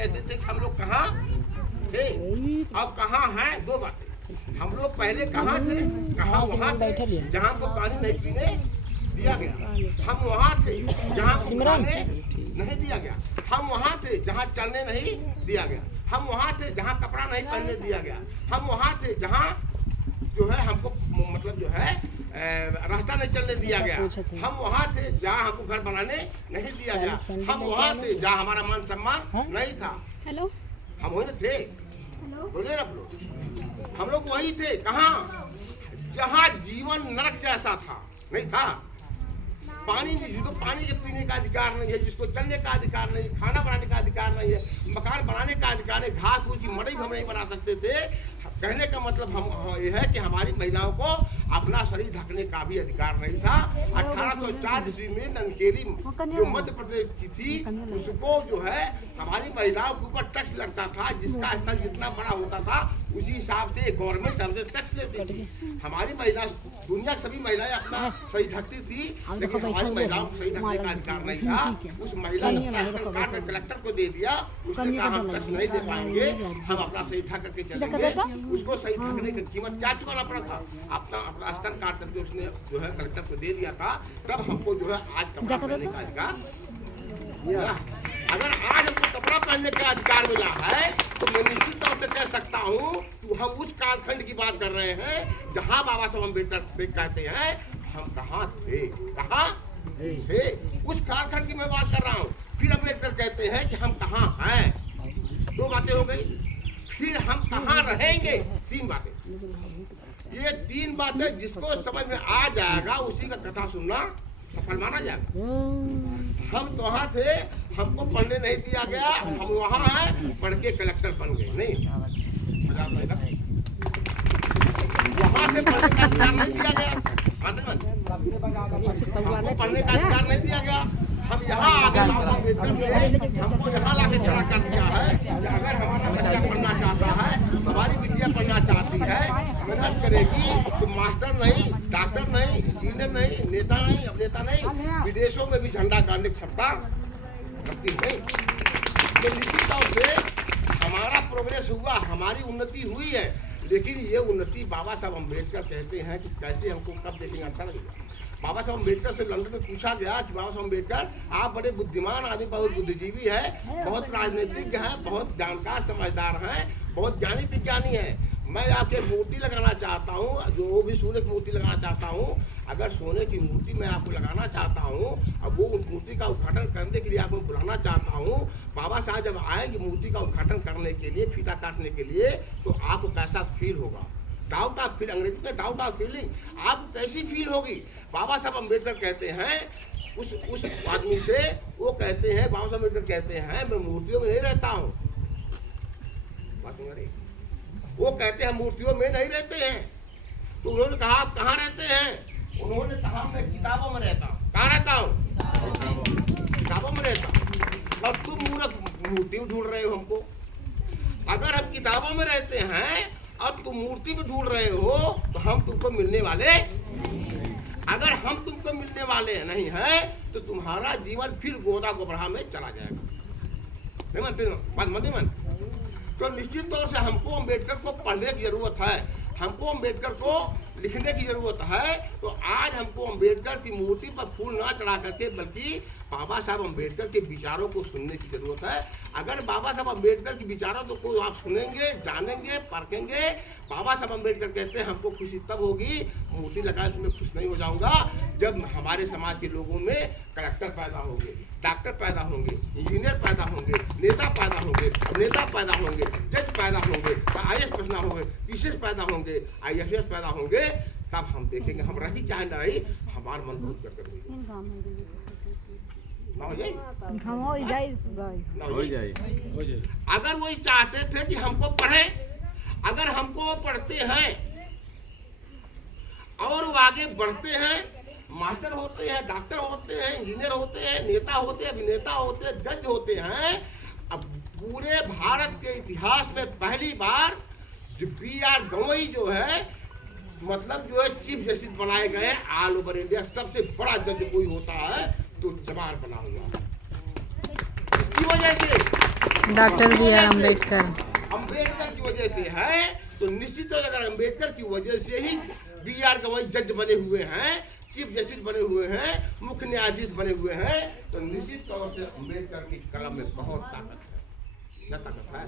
कहते थे कि हम लोग कहाँ थे, अब कहाँ हैं। दो बातें, हम लोग पहले कहाँ थे, कहाँ वहाँ थे जहाँ को पानी नहीं पीने दिया गया, हम वहाँ थे जहाँ को खाने नहीं दिया गया, हम वहाँ थे जहाँ चलने नहीं दिया गया, हम वहाँ थे जहाँ कपड़ा नहीं पहनने दिया गया, हम वहाँ थे जहाँ जो है हमको मतलब जो है रास्ता नहीं चलने दिया गया, हम वहाँ थे जहाँ हमको घर बनाने नहीं दिया गया, हम वहाँ थे जहाँ हमारा मान सम्मान नहीं था। हेलो, हम वही थे, बोले आप लोग, हम लोग वही थे। कहाँ, जहाँ जीवन नरक जैसा था, नहीं था। पानी, जिसको पानी के पीने का अधिकार नहीं है, जिसको चलने का अधिकार नहीं, खाना बनाने का अधिकार नहीं है, मकान बनाने का अधिकार नहीं, घास फूस की मड़ई हम नहीं बना सकते थे। कहने का मतलब हम ये है कि हमारी महिलाओं को अपना शरीर ढकने का भी अधिकार नहीं था। 1804 ईस्वी में ननकेरी जो मध्य प्रदेश की थी, उसको जो है हमारी महिलाओं के ऊपर टैक्स लगता था, जिसका स्तर जितना बड़ा होता था उसी हिसाब से गवर्नमेंट हमसे टैक्स लेती थी। हमारी महिला, दुनिया की सभी महिलाएं अपना सही ढकती थी, लेकिन हमारी महिलाओं को सही ढकने का अधिकार नहीं था। उस महिला ने कलेक्टर को दे दिया, उसने कहा हम टैक्स नहीं दे पाएंगे, हम अपना सही ढक करके चलेंगे। उसको सही ढकने की कीमत क्या चुकाना पड़ा था, अपना स्तन काट करके उसने जो है कलेक्टर को दे दिया था। तब हमको जो है आज कपड़ा पहनने का अधिकार मिला। अगर आज हमको कपड़ा पहनने का अधिकार मिला है तो मैं निश्चित तौर से कह सकता हूँ कि हम उस कालखंड की बात कर रहे हैं जहाँ बाबा साहब अम्बेडकर कहते हैं हम कहाँ थे, कहाँ थे, उस कालखंड की मैं बात कर रहा हूँ। फिर अम्बेडकर कहते हैं कि हम कहाँ हैं। दो बातें हो गई। फिर हम कहाँ रहेंगे, तीन बातें। ये तीन बातें जिसको समझ में आ जाएगा उसी का कथा सुनना सफल माना जाएगा। हम तो वहाँ थे, हमको पढ़ने नहीं दिया गया, हम वहाँ हैं, पढ़ के कलेक्टर बन गए। नहीं, वहाँ से पढ़ने का अधिकार नहीं दिया गया, हमको पढ़ने का अधिकार नहीं दिया गया। हम यहाँ आ गए, हमको यहाँ लाके खड़ा कर दिया है कि अगर हमारा बच्चा पढ़ना चाहता है, हमारी बिटिया पढ़ना चाहती है, मेहनत करेगी तो मास्टर नहीं, डॉक्टर नहीं, इंजीनियर नहीं, नेता नहीं, अभिनेता नहीं, विदेशों में भी झंडा गाड़ने की क्षमता रखती है। तो निश्चित तौर से हमारा प्रोग्रेस हुआ, हमारी उन्नति हुई है, लेकिन ये उन्नति बाबा साहब अम्बेडकर कहते हैं कि कैसे हमको कब देखेंगे, अच्छा लगेगा। बाबा साहब अम्बेडकर से लंदन में पूछा गया कि बाबा साहब अम्बेडकर आप बड़े बुद्धिमान आदमी, बहुत बुद्धिजीवी है, बहुत राजनीतिज्ञ हैं, बहुत जानकार समझदार हैं, बहुत ज्ञानी विज्ञानी हैं, मैं आपके मूर्ति लगाना चाहता हूँ, जो भी सोने की मूर्ति लगाना चाहता हूँ। अगर सोने की मूर्ति मैं आपको लगाना चाहता हूँ, अब वो उस मूर्ति का उद्घाटन करने के लिए आपको बुलाना चाहता हूँ, बाबा साहब जब आएंगे मूर्ति का उद्घाटन करने के लिए, फीता काटने के लिए, तो आपको कैसा फील होगा? डाउट ऑफ फील, अंग्रेजी में डाउट ऑफ फीलिंग, आपको कैसी फील होगी? बाबा साहब अम्बेडकर कहते हैं उस आदमी से, वो कहते हैं, बाबा साहब अम्बेडकर कहते हैं मैं मूर्तियों में नहीं रहता हूँ। वो कहते हैं मूर्तियों में नहीं रहते हैं। तो उन्होंने कहा आप कहाँ रहते हैं? उन्होंने कहा मैं किताबों में रहता हूँ। कहाँ रहता हूँ? किताबों में रहता हूँ। और तुम मूर्ति में ढूंढ रहे हो हमको। अगर हम किताबों में रहते हैं और तुम मूर्ति में ढूंढ रहे हो तो हम तुमको मिलने वाले, अगर हम तुमको मिलने वाले नहीं हैं तो तुम्हारा जीवन फिर गोदा गोबरा में चला जाएगा। नहीं मानते? बात मत मन। तो निश्चित तौर से हमको अम्बेडकर को पढ़ने की जरूरत है, हमको अम्बेडकर को लिखने की जरूरत है। तो आज हमको अम्बेडकर की मूर्ति पर फूल ना चढ़ा करके बल्कि बाबा साहब अम्बेडकर के विचारों को सुनने की जरूरत है। अगर बाबा साहब अम्बेडकर के विचारों को आप सुनेंगे, जानेंगे, परखेंगे। बाबा साहब अम्बेडकर कहते हैं हमको खुशी तब होगी, मूर्ति लगाने से मैं खुश नहीं हो जाऊंगा, जब हमारे समाज के लोगों में कलेक्टर पैदा होंगे, डॉक्टर पैदा होंगे, इंजीनियर पैदा होंगे, नेता पैदा होंगे, अभिनेता पैदा होंगे, जज पैदा होंगे, IAS पैदा होंगे, PCS पैदा होंगे, IFS पैदा होंगे। तब हम देखेंगे हम रही चाहे न रही, हमारा मन बहुत करकर अगर वो चाहते थे कि हमको पढ़े, अगर हमको वो पढ़ते हैं और वो आगे बढ़ते हैं, मास्टर होते हैं, डॉक्टर होते हैं, इंजीनियर होते हैं, नेता होते हैं, अभिनेता होते हैं, जज होते हैं। अब पूरे भारत के इतिहास में पहली बार जो BR गवई जो है, मतलब जो है चीफ जस्टिस बनाए गए ऑल ओवर इंडिया। सबसे बड़ा जज कोई होता है तो जवाहर बना हुआ। इसकी वजह से डॉक्टर B.R. अम्बेडकर। अम्बेडकर की वजह से है, तो निश्चित तौर अगर अम्बेडकर की वजह से ही BR गवाई जज बने हुए हैं, चीफ जस्टिस बने हुए हैं, मुख्य न्यायाधीश बने हुए हैं, तो निश्चित तौर से अम्बेडकर की कलम में बहुत ताकत है। क्या ताकत है?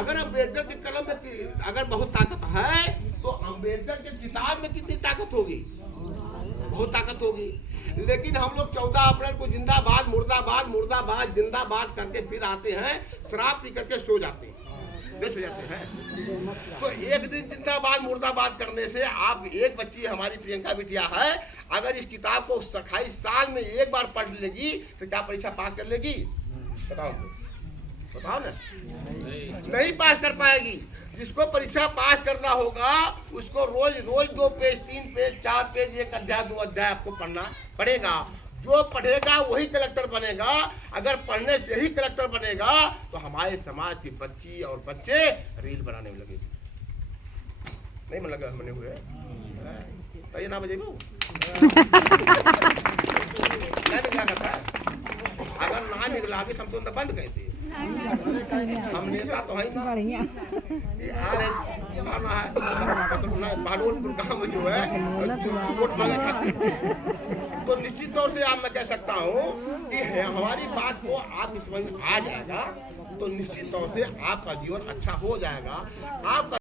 अगर अम्बेडकर की कलम में अगर बहुत ताकत है, तो अम्बेडकर की किताब में कितनी ताकत होगी? बहुत ताकत होगी। लेकिन हम लोग 14 अप्रैल को जिंदाबाद मुर्दाबाद मुर्दाबाद जिंदाबाद करके फिर आते हैं, शराब पी करके सो जाते हैं, बेस हो जाते हैं। तो एक दिन जिंदाबाद मुर्दाबाद करने से आप, एक बच्ची हमारी प्रियंका बिटिया है, अगर इस किताब को 28 साल में एक बार पढ़ लेगी तो क्या परीक्षा पास कर लेगी? बताओ बताओ ना, नहीं पास कर पाएगी। जिसको परीक्षा पास करना होगा उसको रोज रोज 2 पेज 3 पेज 4 पेज 1 अध्याय 2 अध्याय आपको पढ़ना पड़ेगा। जो पढ़ेगा वही कलेक्टर बनेगा। अगर पढ़ने से ही कलेक्टर बनेगा तो हमारे समाज की बच्ची और बच्चे रील बनाने में लगे, नहीं मन लगा बने हुए तो ये ना बजेगा क्या करता है? अगर ना निकला के हम तो बंद कहते, हम नेता तो है ना, बहादुरपुर गाँव में जो है वोट मांगे खाते। तो निश्चित तौर से आप मैं कह सकता हूँ कि हमारी बात को आप समझ में आ जाएगा तो निश्चित तौर से आपका जीवन अच्छा हो जाएगा। आपका